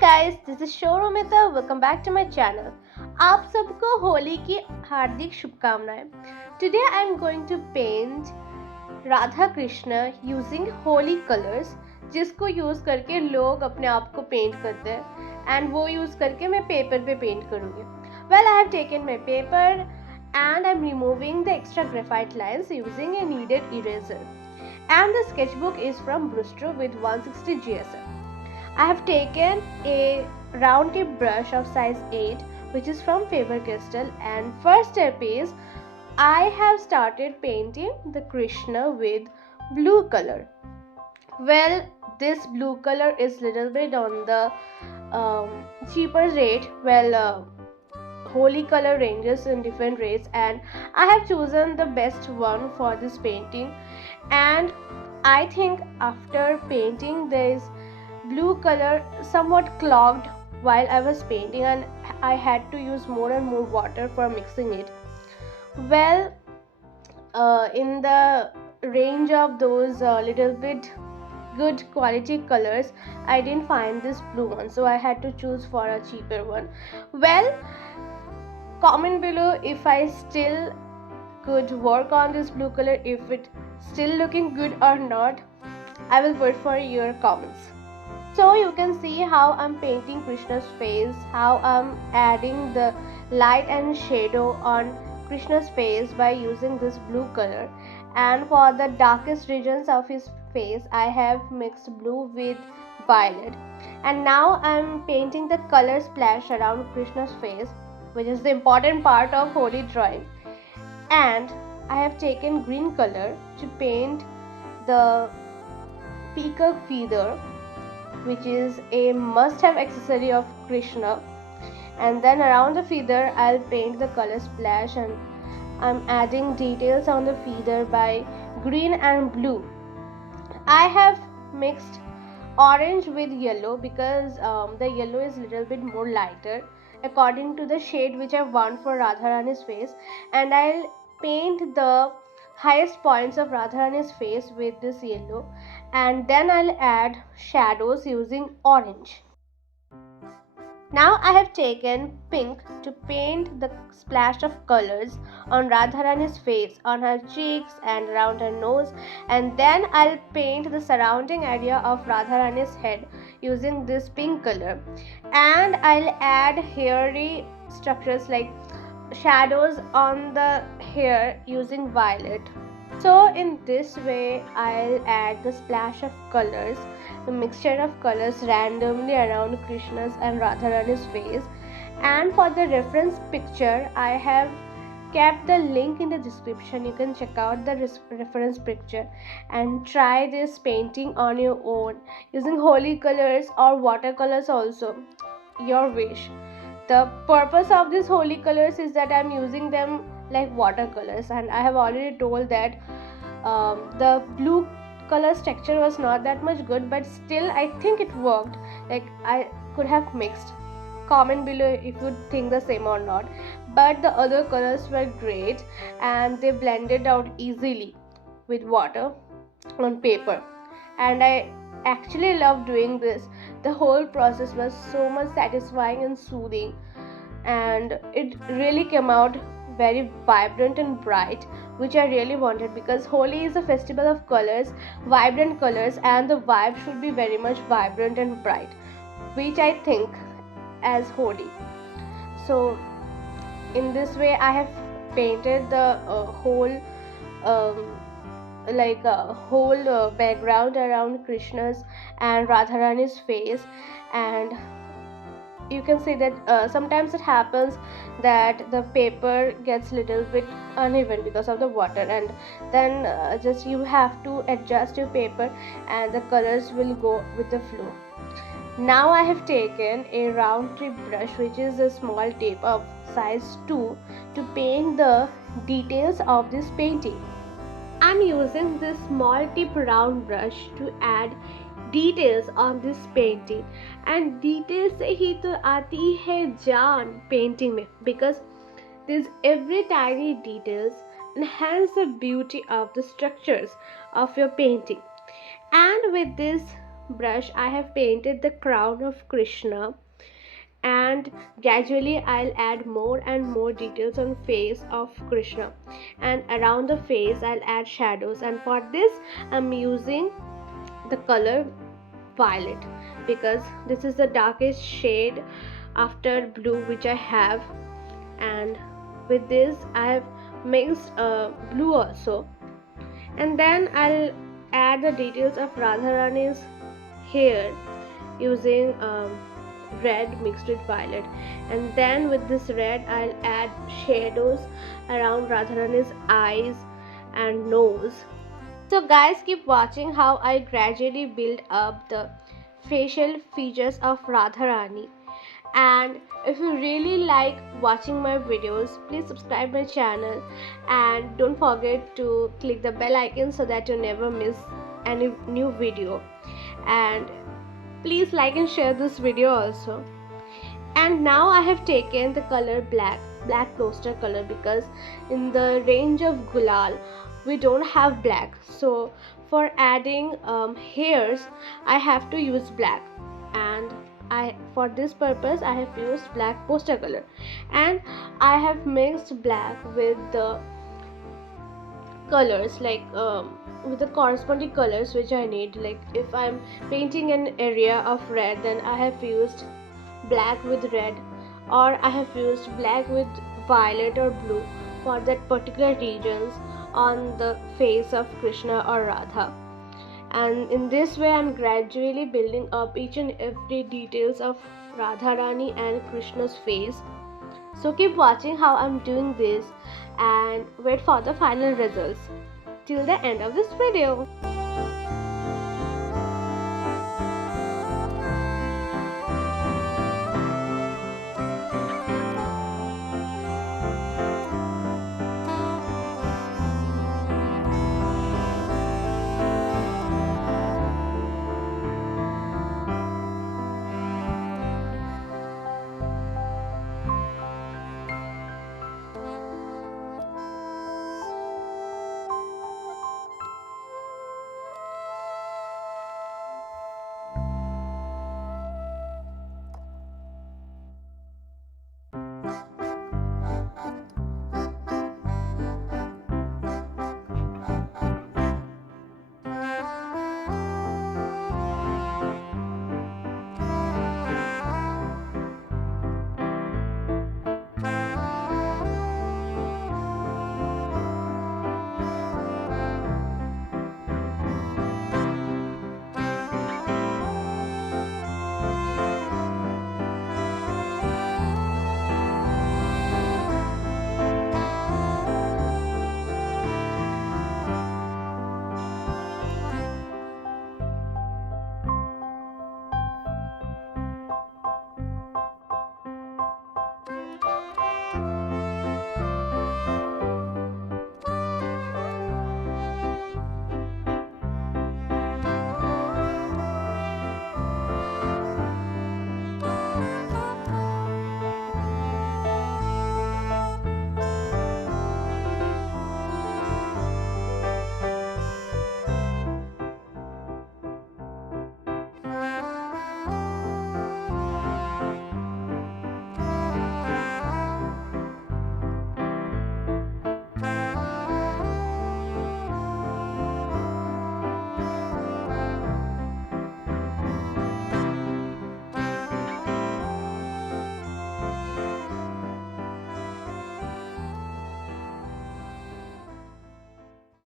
guys, this is Souramita. Welcome back to my channel. आप सबको होली की हार्दिक शुभकामनाएं. Today I am going to paint Radha Krishna using holy colors, जिसको use करके लोग अपने आप को पेंट करते हैं and वो यूज करके मैं पेपर पे पेंट करूँगी. Well, I have taken my paper and I am removing the extra graphite lines using a kneaded eraser. And the sketchbook is from Bristol with 160 GSM. I have taken a round tip brush of size 8 which is from Faber-Castell, and first step is I have started painting the Krishna with blue color. Well, this blue color is little bit on the cheaper rate. Holy color ranges in different rates and I have chosen the best one for this painting, and I think after painting this blue color somewhat clogged while I was painting and I had to use more and more water for mixing it. Well, in the range of those little bit good quality colors, I didn't find this blue one, so I had to choose for a cheaper one. Well, comment below if I still could work on this blue color, if it still looking good or not. I will wait for your comments. So you can see how I'm painting Krishna's face, how I'm adding the light and shadow on Krishna's face by using this blue color, and for the darkest regions of his face I have mixed blue with violet, and now I'm painting the color splash around Krishna's face, which is the important part of holy drawing. And I have taken green color to paint the peacock feather, which is a must-have accessory of Krishna, and then around the feather I'll paint the color splash, and I'm adding details on the feather by green and blue. I have mixed orange with yellow because the yellow is little bit more lighter according to the shade which I want for Radharani's face, and I'll paint the highest points of Radharani's face with this yellow, and then I'll add shadows using orange. Now I have taken pink to paint the splash of colors on Radharani's face, on her cheeks and around her nose, and then I'll paint the surrounding area of Radharani's head using this pink color, and I'll add hairy structures like shadows on the hair using violet. So in this way I'll add the splash of colors, the mixture of colors randomly around Krishna's and Radharani's face. And for the reference picture I have kept the link in the description. You can check out the reference picture and try this painting on your own using holy colors or watercolors also, your wish. The purpose of these holy colors is that I'm using them like watercolors, and I have already told that the blue color texture was not that much good, but still I think it worked. Like I could have mixed. Comment below if you think the same or not, but the other colors were great and they blended out easily with water on paper, and I actually love doing this. The whole process was so much satisfying and soothing, and it really came out very vibrant and bright, which I really wanted because Holi is a festival of colors, vibrant colors, and the vibe should be very much vibrant and bright, which I think as Holi. So in this way I have painted the whole background around Krishna's and Radharani's face, and you can see that sometimes it happens that the paper gets little bit uneven because of the water, and then just you have to adjust your paper and the colors will go with the flow. Now I have taken a round tip brush, which is a small tip of size 2, to paint the details of this painting. I'm using this small tip round brush to add details on this painting, and details से ही तो आती है जान painting में, because these every tiny details enhance the beauty of the structures of your painting. And with this brush I have painted the crown of Krishna, and gradually I'll add more and more details on face of Krishna, and around the face I'll add shadows. And for this I'm using the color violet, because this is the darkest shade after blue which I have, and with this I have mixed blue also. And then I'll add the details of Radharani's hair using red mixed with violet, and then with this red I'll add shadows around Radharani's eyes and nose. So guys, keep watching how I gradually build up the facial features of Radharani. And if you really like watching my videos, please subscribe my channel and don't forget to click the bell icon so that you never miss any new video. And please like and share this video also. And now I have taken the color black poster color, because in the range of gulal we don't have black, so for adding hairs I have to use black, and for this purpose I have used black poster color, and I have mixed black with the colors like with the corresponding colors which I need. Like if I'm painting an area of red, then I have used black with red, or I have used black with violet or blue for that particular regions on the face of Krishna or Radha. And in this way I'm gradually building up each and every details of Radharani and Krishna's face. So keep watching how I'm doing this and wait for the final results till the end of this video.